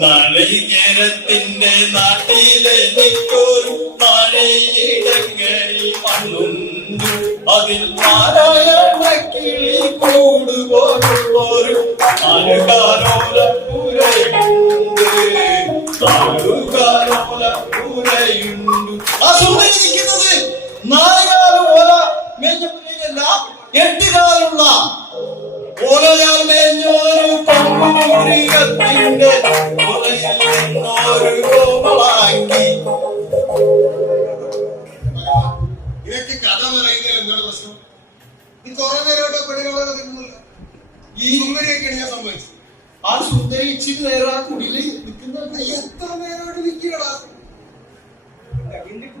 നാളികേരത്തിന്റെ നാട്ടിലെനിക്കൊരു നാളിയിടങ്ങരി മണ്ണുണ്ട്. അതിൽ നാരായണ കിളി കൂടുപോലുള്ളൊരു നാലുകാലോലപ്പുരയുണ്ട്. നാലുകാലോലപ്പുരയുണ്ട്. ആ സുന്ദരി നിൽക്കുന്നത് നാലുകാലും ഓല മേഞ്ഞപ്പുരയിലല്ല, 8 കാലുള്ള ഓലയാൽ മേഞ്ഞൊരു പമ്പുമൃഗത്തിന്റെ ഓലയിൽ നിന്നൊരു കോമളാങ്കി. ഇതൊക്കെ കഥ പറയുന്നതിൽ എന്താണ് പ്രശ്നം? ഈ കുറെ നേരമായിട്ട് പെണ്ണുകളെ കിട്ടുന്നില്ല. ഈ ഇങ്ങനെയൊക്കെയാണ് ഞാൻ സംഭവിച്ചത്. ആ സുന്ദരി ഇച്ചിരി നേരം ആ കുടിയില് നിൽക്കുന്ന എത്ര നേരമായിട്ട് നിൽക്കണടാ?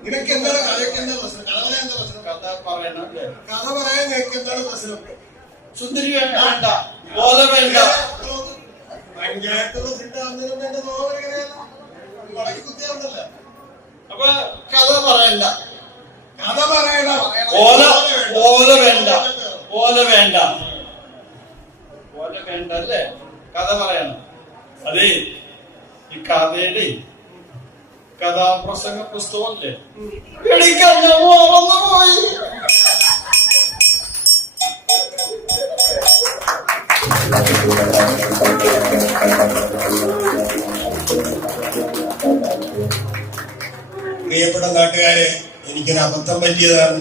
നിനക്ക് എന്താണ് കഥയ്ക്ക് എന്താ പ്രശ്നം? കഥ പറയാൻ എന്താ പ്രശ്നം? കഥ പറയണം. കഥ പറയാൻ നിനക്ക് എന്താണ് പ്രശ്നം? സുന്ദരി വേണ്ട, ഓല വേണ്ട. പഞ്ചായത്ത് പ്രസിഡന്റ് ആകുന്നതിനും വേണ്ട മുളകി കുത്തിയാവുന്നല്ല. അപ്പൊ കഥ പറയണ്ട, കഥ പറയണ. ഓല ഓല വേണ്ട, ഓല വേണ്ട, ഓല വേണ്ട അല്ലേ? കഥ പറയണം. അതെ, ഈ കഥയുടെ കഥാപ്രസംഗ പുസ്തകമല്ലേ എടുക്കാൻ ഞാൻ മറന്നുപോയി. പ്രിയപ്പെട്ട നാട്ടുകാരെ, എനിക്കൊരു അബദ്ധം പറ്റിയതാണ്.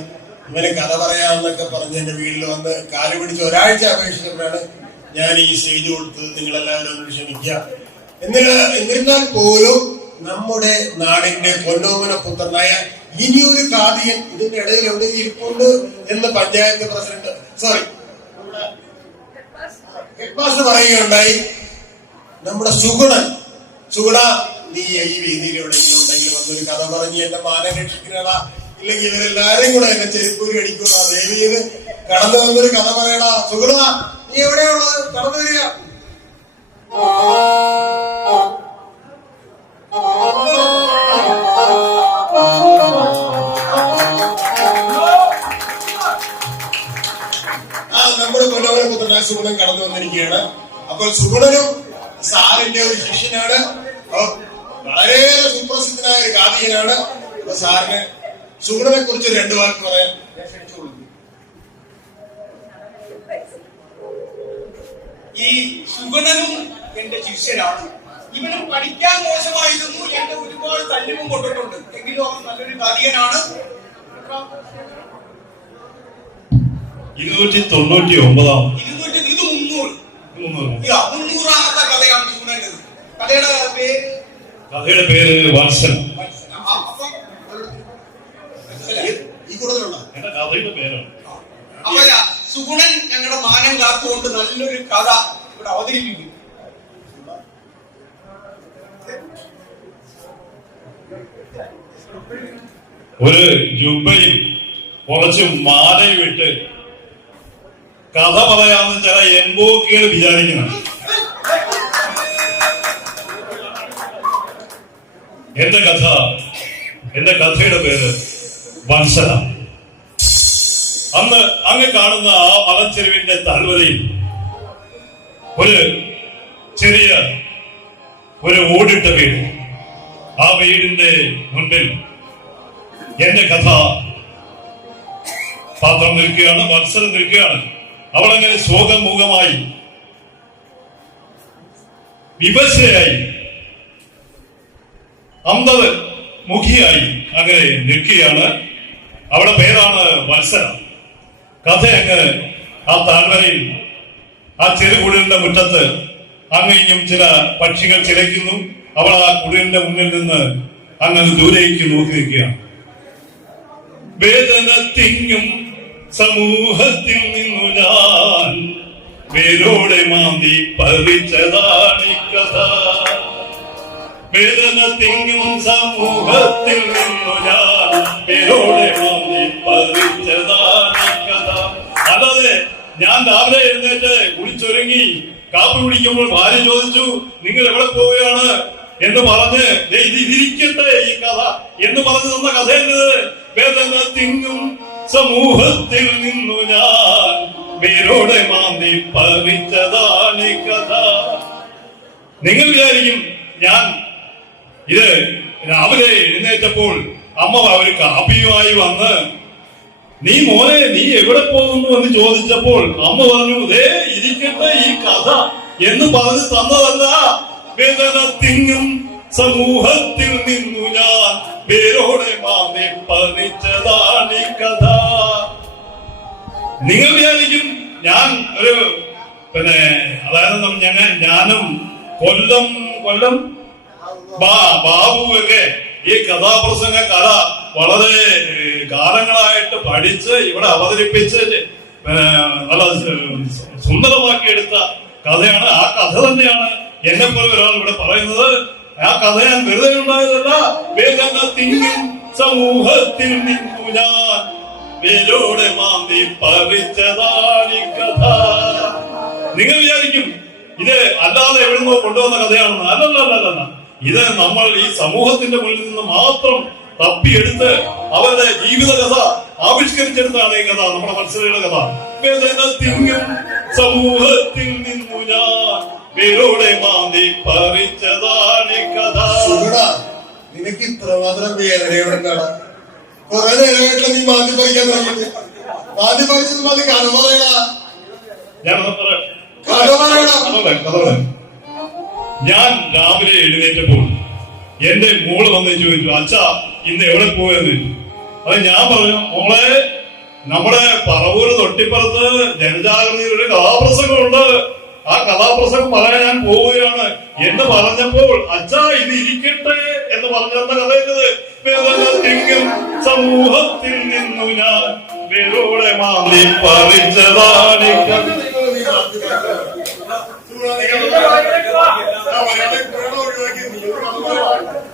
ഇവന് കഥ പറയാമെന്നൊക്കെ പറഞ്ഞ് എന്റെ വീട്ടിൽ വന്ന് കാല് പിടിച്ച് ഒരാഴ്ച അപേക്ഷിച്ചപ്പോഴാണ് ഞാൻ ഈ സ്റ്റേജ് കൊടുത്തത്. നിങ്ങളെല്ലാവരും ഒന്ന് ക്ഷമിക്കുക. എന്നിരുന്നാൽ പോലും നമ്മുടെ നാടിന്റെ പൊന്നോമന പുത്രനായ ഇനിയൊരു കാതിയൻ ഇതിന്റെ ഇടയിൽ എവിടെ ഇരിപ്പുണ്ട് എന്ന് പഞ്ചായത്ത് പ്രസിഡന്റ് ഹെഡ്മാസ്റ്റർ പറയുകയുണ്ടായി. നമ്മുടെ സുഗുണ, നീ ഈ വേദിയിൽ എവിടെയെങ്കിലും ഉണ്ടെങ്കിൽ വന്നൊരു കഥ പറഞ്ഞ് എന്റെ മാനം രക്ഷിക്കണ, ഇല്ലെങ്കിൽ ഇവരെല്ലാരും കൂടെ എന്നെ ചെരുപ്പൂരി അടിക്കുന്ന ദേവിയിൽ കടന്നു വന്നൊരു കഥ പറയടാ. സുഗുണ, നീ എവിടെയുള്ളത്? കടന്നു വരിക. നമ്മുടെ കൊല്ലവരപുത്രനായ സുഗുണൻ കടന്നു വന്നിരിക്കുകയാണ്. അപ്പോൾ സുഗുണനും സാറിന്റെ ഒരു ശിഷ്യനാണ്. വളരെയേറെ സുപ്രസിദ്ധനായ ഒരു കാതികനാണ്. അപ്പൊ സാറിന് സുഗുണനെ കുറിച്ച് 2 വാക്ക് പറയാൻ ഈ സുഗുണനും എന്റെ ശിഷ്യനാണ്. ഇവനും പഠിക്കാൻ മോശമായിരുന്നു. എന്റെ ഒരുപാട് തല്ലിവും കൊണ്ടിട്ടുണ്ട്. എങ്കിലും അവൻ നല്ലൊരു കാതികനാണ്. 299. ഇത് 300ാമത്തെ കഥയാണ് സുഗുണന്റേത്. കഥയുടെ പേര് വത്സൻ. ഈ കൂടുതലുണ്ടോ? കഥയുടെ പേരാണ്. അപ്പൊ സുഗുണൻ ഞങ്ങളുടെ മാനം കാത്തുകൊണ്ട് നല്ലൊരു കഥ ഇവിടെ അവതരിപ്പിക്കും. ഒരു ജുബയും കുറച്ച് മാലയും ഇട്ട് കഥ പറയാമെന്ന് ചില എംബോക്കികൾ വിചാരിക്കണം. എന്റെ കഥയുടെ പേര് വത്സല. അന്ന് അങ്ങ് കാണുന്ന ആ മലച്ചെരുവിന്റെ താഴ്വരയിൽ ഒരു ചെറിയ ഓടിട്ട വീട്. ആ വീടിന്റെ മുൻപിൽ എന്റെ കഥ പാത്രം നിൽക്കുകയാണ്, വത്സരം നിൽക്കുകയാണ്. അവളങ്ങനെ ശോകമുഖമായി വിവശയായി അന്ധമുഖിയായി അങ്ങനെ നിൽക്കുകയാണ്. അവളുടെ പേരാണ് വത്സല. കഥ അങ്ങ് ആ താഴ്വരയിൽ ആ ചെറുകുടിലിന്റെ മുറ്റത്ത് അങ്ങനെയും ചില പക്ഷികൾ ചിലയ്ക്കുന്നു. അവൾ ആ കുടിലിന്റെ മുന്നിൽ നിന്ന് അങ്ങനെ ദൂരേക്ക് നോക്കി നിൽക്കുകയാണ്. വേദന തിങ്ങും സമൂഹത്തിൽ നിന്നു ഞാൻ വേരോടെ മാന്തി പറിച്ചതാണി കഥ. വേദന തിങ്ങും സമൂഹത്തിൽ നിന്നു ഞാൻ വേരോടെ മാന്തി പറിച്ചതാണി കഥ. അല്ലാതെ ഞാൻ രാവിലെ എഴുന്നേറ്റ് കുളിച്ചൊരുങ്ങി കാപ്പി കുടിക്കുമ്പോൾ ഭാര്യ ചോദിച്ചു, നിങ്ങൾ എവിടെ പോവുകയാണ് എന്ന് പറഞ്ഞ് ഇതിരിക്കട്ടെ ഈ കഥ എന്ന് പറഞ്ഞു തന്ന കഥ എന്നത്. വേദന തിങ്ങും സമൂഹത്തിൽ നിന്നു ഞാൻ വേരോടെ മാന്തി പറിച്ചതാണ് കഥ. നിങ്ങൾ വിചാരിക്കും ഞാൻ ഇത് രാവിലെ എഴുന്നേറ്റപ്പോൾ അമ്മ ഒരു കാപ്പിയുമായി വന്ന് നീ മോനെ നീ എവിടെ പോകുന്നു എന്ന് ചോദിച്ചപ്പോൾ അമ്മ പറഞ്ഞു ദേ ഇരിക്കട്ടെ ഈ കഥ എന്ന് പറഞ്ഞ് തന്നതല്ല. വേദന തിങ്ങും സമൂഹത്തിൽ നിന്നു ഞാൻ പേരോടെ മാന്തി പറിച്ചതാണ് ഈ കഥ. നിങ്ങൾ വിചാരിക്കും ഞാൻ ഒരു അതായത് ഞാനും കൊല്ലം ബാബുവൊക്കെ ഈ കഥാപ്രസംഗ കഥ വളരെ കാലങ്ങളായിട്ട് പഠിച്ച് ഇവിടെ അവതരിപ്പിച്ച് നല്ല സുന്ദരമാക്കിയെടുത്ത കഥയാണ്. ആ കഥ തന്നെയാണ് എന്നെ പോലെ ഒരാൾ ഇവിടെ പറയുന്നത്. ആ കഥ ഞാൻ വെറുതെ ഉണ്ടായതല്ല. വേദന തിങ്ങും സമൂഹത്തിൽ നിന്നു ഞാൻ വേരോടെ മാന്തി പറിച്ചതാണ് കഥ. നിങ്ങൾ വിചാരിക്കും ഇത് അല്ലാതെ എവിടുന്നോ കൊണ്ടുവന്ന കഥയാണെന്ന്. അല്ലല്ല, ഇത് നമ്മൾ ഈ സമൂഹത്തിന്റെ മുന്നിൽ നിന്ന് മാത്രം തപ്പിയെടുത്ത് അവരുടെ ജീവിത കഥ ആവിഷ്കരിച്ചെടുത്താണ് ഈ കഥ, നമ്മുടെ മനസ്സിലുള്ള കഥ. വേദന തിങ്ങും സമൂഹത്തിൽ നിന്നു ഞാൻ വേരോടെ മാന്തി പറിച്ചതാണ് കഥ. നിനക്ക് ഇത്രമാത്രം വേദന എവിടെയാണ്? കുറെ നേരമായിട്ടുള്ള നീ മാന്തി പറിക്കാൻ തുടങ്ങിയത്. മാന്തി പറിച്ചത് മതി. കഥ പറയണ ഞാൻ രാവിലെ എഴുന്നേറ്റപ്പോൾ എന്റെ മോള് വന്ന് ചോദിച്ചു, അച്ഛാ ഇന്ന് എവിടെ പോയെന്ന്. അത് ഞാൻ പറഞ്ഞു, മോളെ നമ്മുടെ പറവൂര് തൊട്ടിപ്പുറത്ത് ജനജാഗൃതിയിൽ ഒരു കഥാപ്രസംഗമുണ്ട്, ആ കഥാപ്രസംഗം പറയാൻ ഞാൻ പോവുകയാണ് എന്ന് പറഞ്ഞപ്പോൾ അച്ഛാ ഇത് ഇരിക്കട്ടെ എന്ന് പറഞ്ഞെന്ന കഥയുന്നത്. വേദനത്തിങ്ങും സമൂഹത്തിൽ നിന്നു ഞാൻ വേരോടെ മാന്തി പറിച്ചതാണ്.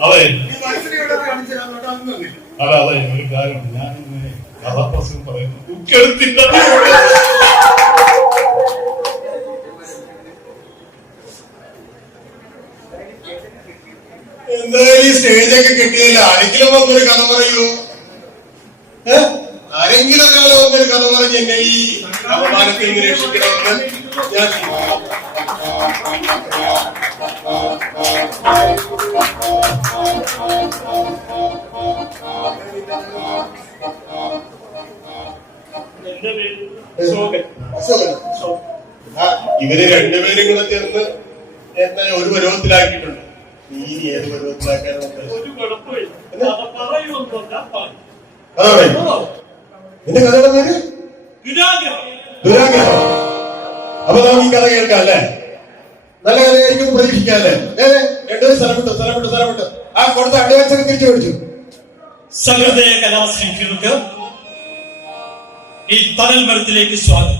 അതെ ഒരു കാര്യം ഞാൻ കഥാപ്രസംഗം പറയുന്നു. എന്തായാലും ഈ സ്റ്റേജൊക്കെ കിട്ടിയതിൽ ആരെങ്കിലും വന്നൊരു കഥ പറയൂ. ആരെങ്കിലും ഒരാളെ വന്നൊരു കഥ പറഞ്ഞ് എന്നെ ഈ അപമാനത്തിൽ നിന്ന് രക്ഷിക്കണമെന്ന് ഞാൻ ഇവര് രണ്ടുപേരും കൂടെ ചേർന്ന് എന്നെ ഒരു പരുവത്തിലാക്കിയിട്ടുണ്ട്. നീ ഏത് പരുവത്തിലാക്കാനോ നിന്റെ കഥയുടെ പേര് ദുരാഗ്രഹം. അപ്പൊ നമുക്ക് ഈ കഥ കേൾക്കാം അല്ലേ? നല്ല കഥയായിരിക്കും പ്രതീക്ഷിക്കാം അല്ലേ? രണ്ടുപേരും സ്ഥലം വിട്ടു. ആ കൊടുത്ത അഡ്വാൻസ് ഒക്കെ തിരിച്ചു മേടിച്ചു. സഹൃദയ കലാസ്നേഹികൾക്ക് ഈ തണൽ മരത്തിലേക്ക് സ്വാഗതം.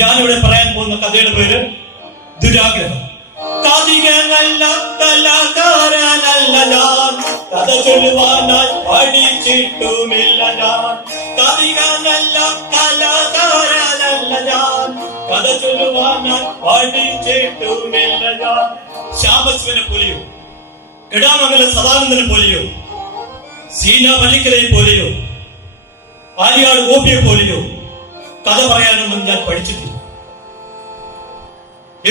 ഞാനിവിടെ പറയാൻ പോകുന്ന കഥയുടെ പേര് ദുരാഗ്രഹം. കഥികനല്ല കലാകാരനല്ല ഞാൻ, കഥ ചൊല്ലുവാനായി പഠിച്ചിട്ടുമില്ല ഞാൻ. കഥികനല്ല കലാകാരനല്ല ഞാൻ, കഥ ചൊല്ലുവാനായി പഠിച്ചിട്ടുമില്ല ഞാൻ. ശ്യാമശിവനെ പോലെയോ ഇടാമംഗല സദാനന്ദനെ പോലെയോ സീന പള്ളിക്കരയെ പോലെയോ ആര്യാട് ഗോപിയെ പോലെയോ കഥ പറയാനൊന്നും ഞാൻ പഠിച്ചിട്ടില്ല.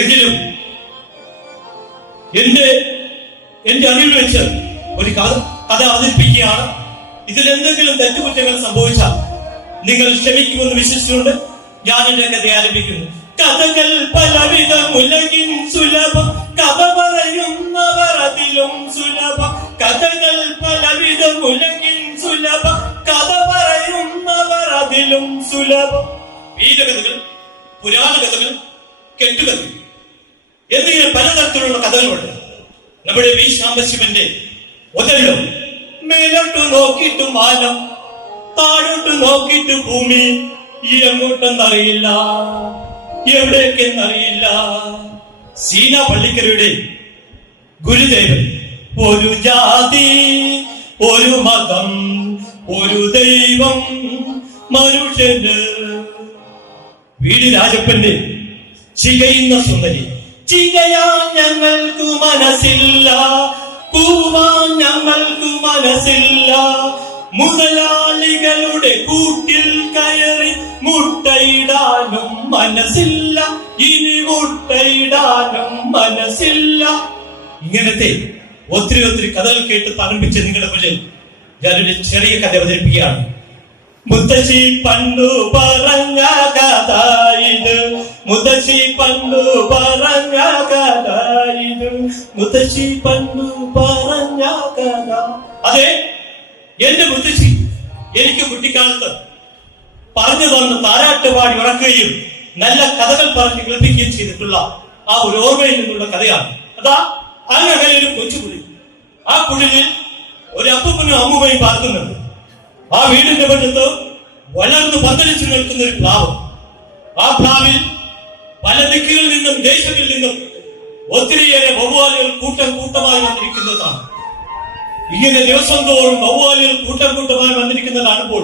എങ്കിലും എന്റെ അറിവിൽ വെച്ച് ഒരു കഥ അവതരിപ്പിക്കുകയാണ്. ഇതിൽ എന്തെങ്കിലും തെറ്റുകുറ്റങ്ങൾ സംഭവിച്ചാൽ നിങ്ങൾ ക്ഷമിക്കുമെന്ന് വിശ്വസിച്ചുകൊണ്ട് ഞാൻ എന്റെ കഥ ആരംഭിക്കുന്നു. കഥകൾ പലവിധം ഉലകിൻ സുലഭം, കഥ പറയുന്നവർ അതിലും സുലഭം. കഥകൾ പലവിധം ഉലകിൻ സുലഭം, കഥ പറയുന്നവർ അതിലും സുലഭം. വീരകഥകൾ, പുരാണ കഥകൾ, കെട്ടുകഥകൾ എന്നിങ്ങനെ പലതരത്തിലുള്ള കഥകളുണ്ട്. നമ്മുടെ വി സാംബശിവന്റെ ഒതല്ലോ മേലോട്ട് നോക്കിയിട്ട് മാനം, താഴോട്ട് നോക്കിയിട്ട് ഭൂമി, എങ്ങോട്ടെന്നറിയില്ല എവിടേക്കെന്നറിയില്ല. സീന പള്ളിക്കരയുടെ ഗുരുദേവൻ ഒരു ജാതി, ഒരു മതം, ഒരു ദൈവം മനുഷ്യന്. വീട് രാജപ്പന്റെ ചികയുന്ന സുന്ദരി, ചികയാൻ ഞങ്ങൾക്കു മനസ്സില്ല, പൂവാൻ ഞങ്ങൾക്കു മനസ്സില്ല, മുതലാളികളുടെ കൂട്ടിൽ കയറി മുട്ടയിടാനും മനസ്സില്ല, ഇനി മുട്ടയിടാനും മനസ്സില്ല. ഇങ്ങനത്തെ ഒത്തിരി കഥകൾ കേട്ട് തണുപ്പിച്ച് നിങ്ങളുടെ മുന്നിൽ ഞാനൊരു ചെറിയ കഥ അവതരിപ്പിക്കുകയാണ്. മുത്തശ്ശി പണ്ടു പറഞ്ഞ കഥ ഇത്, മുത്തശ്ശി പണ്ടു പറഞ്ഞ കഥ ഇത്, മുത്തശ്ശി പണ്ടു പറഞ്ഞ കഥ. അതെ, എന്റെ മുത്തശ്ശി എനിക്ക് കുട്ടിക്കാലത്ത് പറഞ്ഞു തന്ന് താരാട്ട് പാടി ഉറക്കുകയും നല്ല കഥകൾ പറഞ്ഞ് കേൾപ്പിക്കുകയും ചെയ്തിട്ടുള്ള ആ ഒരു ഓർമ്മയിൽ നിന്നുള്ള കഥയാണ്. അതാ അങ്ങനെ ഒരു കൊച്ചുകുടി. ആ കുടിലിൽ ഒരു അപ്പൂപ്പനും അമ്മൂമ്മയും പാർക്കുന്നുണ്ട്. ആ വീടിന്റെ മുറ്റത്ത് വളർന്നു പന്തലിച്ചു നിൽക്കുന്ന ഒരു പ്ലാവ്. ആ പ്ലാവിൽ പല ദിക്കുകളിൽ നിന്നും ദേശങ്ങളിൽ നിന്നും ഒത്തിരിയേറെ വവ്വാലുകൾ കൂട്ടമായി വന്നിരിക്കുന്നതാണ്. ഇങ്ങനെ ദിവസം തോറും വവ്വാലുകൾ കൂട്ടമായി വന്നിരിക്കുന്നത് കാണുമ്പോൾ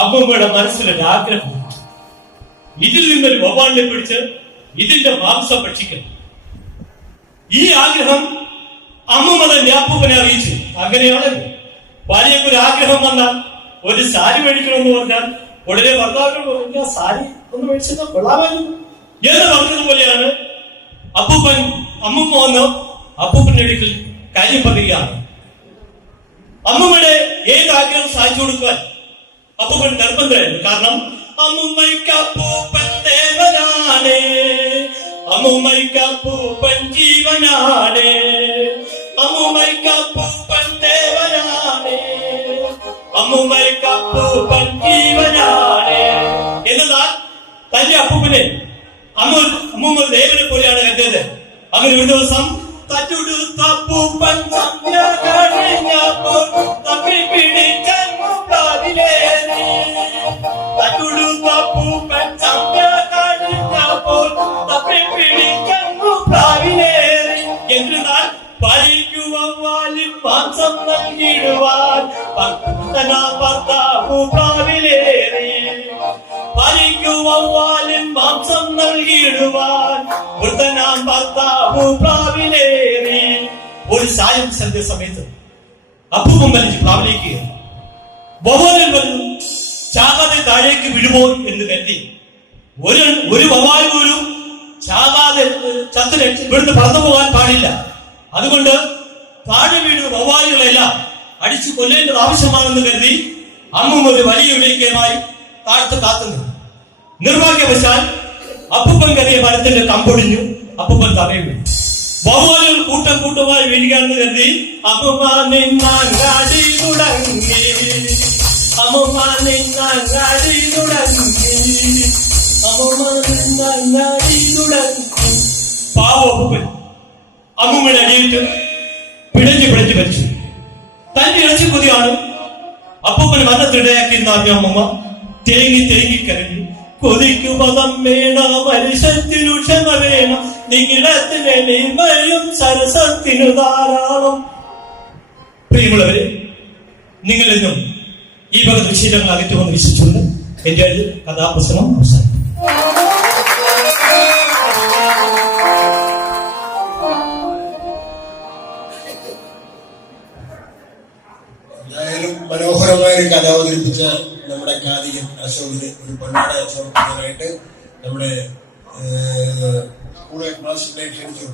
അമ്മൂമ്മയുടെ മനസ്സിലൊരു ആഗ്രഹം, ഇതിൽ നിന്നൊരു വവ്വാലിനെ പിടിച്ച് ഇതിന്റെ മാംസം ഭക്ഷിക്കണം. ഈ ആഗ്രഹം അമ്മൂമ്മ തന്നെ അപ്പൂപ്പനെ അറിയിച്ചു. അങ്ങനെയാണ് ഭാര്യയ്ക്ക് ഒരു ആഗ്രഹം വന്നാൽ ഒരു സാരി മേടിക്കണമെന്ന് പറഞ്ഞാൽ ഉടനെ ഭർത്താവിനോട് പറഞ്ഞാൽ സാരി ഒന്ന് മേടിച്ചാൽ കൊള്ളാമായിരുന്നു എന്ന് പറഞ്ഞതുപോലെയാണ് അപ്പൂപ്പൻ അമ്മൂമ്മ വന്ന് അപ്പൂപ്പന്റെ അടുക്കൽ കാര്യം പറയുകയാണ്. അമ്മൂമ്മയുടെ ഏത് ആഗ്രഹം സാധിച്ചു കൊടുക്കാൻ അപ്പൂപ്പൻ നിർബന്ധമായിരുന്നു. കാരണം അമ്മൂമ്മയ്ക്ക് അപ്പൂപ്പൻ ദേവനാണ്, അമ്മൂമ്മയ്ക്ക് അപ്പൂപ്പൻ ജീവനാണ്, അമ്മൂമ്മയ്ക്ക് അപ്പൂപ്പൻ ദേവനാണ്, അമ്മൂമ്മയ്ക്ക് അപ്പൂപ്പൻ ജീവനാണ് എന്നതാൽ തന്റെ അപ്പൂപ്പനെ അമ്മൂമ്മ ദേവനെ പോലെയാണ് കണ്ടത്. അങ്ങനെ ഒരു ദിവസം തട്ടുടുത്തപ്പൂപ്പൻ സന്ധ്യ കഴിഞ്ഞപ്പോൾ തപ്പി പിടിച്ചങ്ങു പ്ലാവിലേറി, തട്ടുടുത്തപ്പൂപ്പൻ സന്ധ്യ കഴിഞ്ഞപ്പോൾ തപ്പി പിടിച്ചങ്ങു പ്ലാവിലേറി. എന്നാൽ ഭാര്യയ്ക്കു വവ്വാലിൻ മാംസം നൽകിടുവാൻ ഭർത്താവു പ്ലാവിലേറി, ഭാര്യയ്ക്കു വവ്വാലിൻ മാംസം നൽകിടുവാൻ വൃദ്ധനാം ഭർത്താവു പ്ലാവിലേറി. ഒരു സായം സന്ധ്യ സമയത്ത് അപ്പൂപ്പൻ വലിച്ച് പ്ലാവിലേക്ക് വവ്വാലിൽ വന്നു ചാകാതെ താഴേക്ക് വിടുമോ എന്ന് കരുതി ഒരു വവ്വാൽ പോലും ചാകാതെ ഇവിടുന്ന് പറന്നു പോകാൻ പാടില്ല. അതുകൊണ്ട് താഴെ വീട് വവ്വാലുകളെല്ലാം അടിച്ചു കൊല്ലേണ്ടത് ആവശ്യമാണെന്ന് കരുതി അമ്മൂമ്മ ഒരു വലിയ വിവേകമായി താഴ്ത്ത് കാത്തുന്നു. നിർഭാഗ്യവശാൽ അപ്പൂപ്പൻ കറിയ മരത്തിന്റെ കമ്പൊടിഞ്ഞു, അപ്പൂപ്പൻ തറയിൽ വീണു. വവ്വാലുകൾ കൂട്ടമായി വീഴുകയാണെന്ന് കരുതി അമ്മൂമ്മ നിന്നാടി തുടങ്ങി, അമ്മൂമ്മ നിന്നാടി തുടങ്ങി, അമ്മൂമ്മ നിന്നാടി തുടങ്ങി. പാവ അപ്പൂപ്പൻ അമ്മൂമ്മയുടെ അടിയിട്ട് പിടഞ്ഞു മരിച്ചു. തന്റെ ഇറച്ചി കൊതിയാണ് അപ്പൂപ്പന് മരണത്തിനിടയാക്കിയെന്ന് അറിഞ്ഞ അമ്മൂമ്മ തേങ്ങി കരഞ്ഞു. കൊതിക്കു പദം വേണം, മനുഷ്യത്തിനു ക്ഷമ വേണം, നിങ്ങളത്തിന് നിമയും സരസത്തിനു ധാരാളം. പ്രിയമുള്ളവരെ, നിങ്ങളെന്നും ഈ വക ദുശീലങ്ങൾ അകറ്റുമെന്ന് വിശ്വസിച്ചുകൊണ്ട് എന്റെ കഥാപ്രസംഗം അവസാനിക്കും. എന്തായാലും മനോഹരമായ ഒരു കഥ അവതരിപ്പിച്ച നമ്മുടെ കാതികൻ അശോകിന് ഒരു പൊന്നാട സമർപ്പിക്കാനായിട്ട് നമ്മുടെ സ്കൂൾ ഹെഡ് മാസ്റ്ററിനെ ക്ഷണിച്ചു.